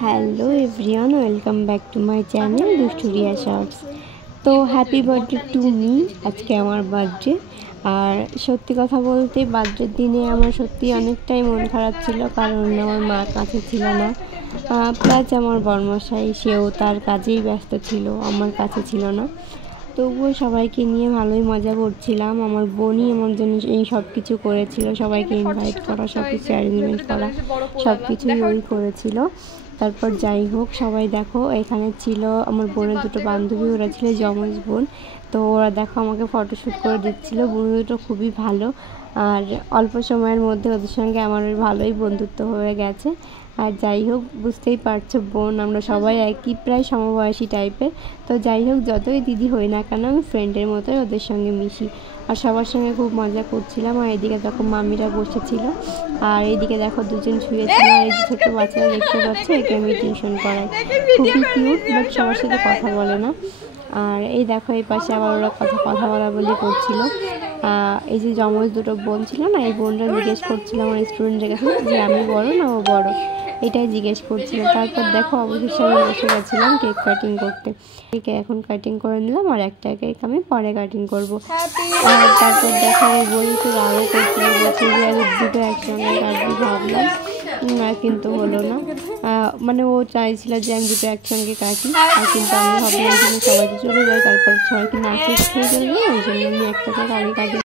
Hello everyone, welcome back to my channel দুষ্টুরিয়া shorts. তো happy birthday to me. আজকে আমার বার্থডে। আর সত্যি কথা বলতে বার্থডের দিনে আমার সত্যি অনেকটাই মন খারাপ ছিল, কারণ আমার মা কাছে ছিল না। প্লাস আমার বরমশাই, সেও তার কাজেই ব্যস্ত ছিল, আমার কাছে ছিল না। তবুও সবাইকে নিয়ে ভালোই মজা করছিলাম। আমার বোনই আমার জন্য এই সব কিছু করেছিল, সবাইকে ইনভাইট করা, সব কিছু অ্যারেঞ্জমেন্ট করা, সব কিছুই ওই করেছিল। তারপর যাই হোক, সবাই দেখো এখানে ছিল আমার বোনের দুটো বান্ধবী, ওরা ছিল যমজ বোন। তো ওরা দেখো আমাকে ফটোশ্যুট করে দিচ্ছিলো। বোন দুটো খুবই ভালো, আর অল্প সময়ের মধ্যে ওদের সঙ্গে আমার ভালোই বন্ধুত্ব হয়ে গেছে। আর যাই হোক, বুঝতেই পারছো বোন আমরা সবাই একই প্রায় সমবয়সী টাইপের। তো যাই হোক, যতই দিদি হই না কেন আমি ফ্রেন্ডের মতোই ওদের সঙ্গে মিশি, আর সবার সঙ্গে খুব মজা করছিলাম। আর এদিকে দেখো মামিরা বসেছিল, আর এইদিকে দেখো দুজন শুয়েছিল। আর এই যে ছোটো বাচ্চারা দেখতে পাচ্ছে, একে আমি টিউশন করাই। খুবই কিউট, বাট সবার সাথে কথা বলে না। আর এই দেখো এই পাশে আবার ওরা কথা বলা বলি করছিল। এই যে যমজ দুটো বোন ছিল না, এই বোনরা জিজ্ঞেস করছিল আমার স্টুডেন্টের কাছে যে আমি বড় না ও বড়, এটাই জিজ্ঞেস করছিল। তারপর দেখো অবশেষে আমি বসে গেছিলাম কেক কাটিং করতে। কেকে এখন কাটিং করে নিলাম, আর একটা কেক আমি পরে কাটিং করবো। আর তারপর দেখো আমি বলতে রাগও করছিল, বলছি যে আমি দুটো একসঙ্গে কাটবি ভাবলাম, কিন্তু হলো না। মানে ও চাইছিল যে আমি দুটো একসঙ্গে কাটি, আর কিন্তু আমি ভাবলাম যে সবাই চলে যায়, তারপর সবাইকে না খেয়ে চলে যায়, ওই জন্য আমি একটা কেক আগে কাটি।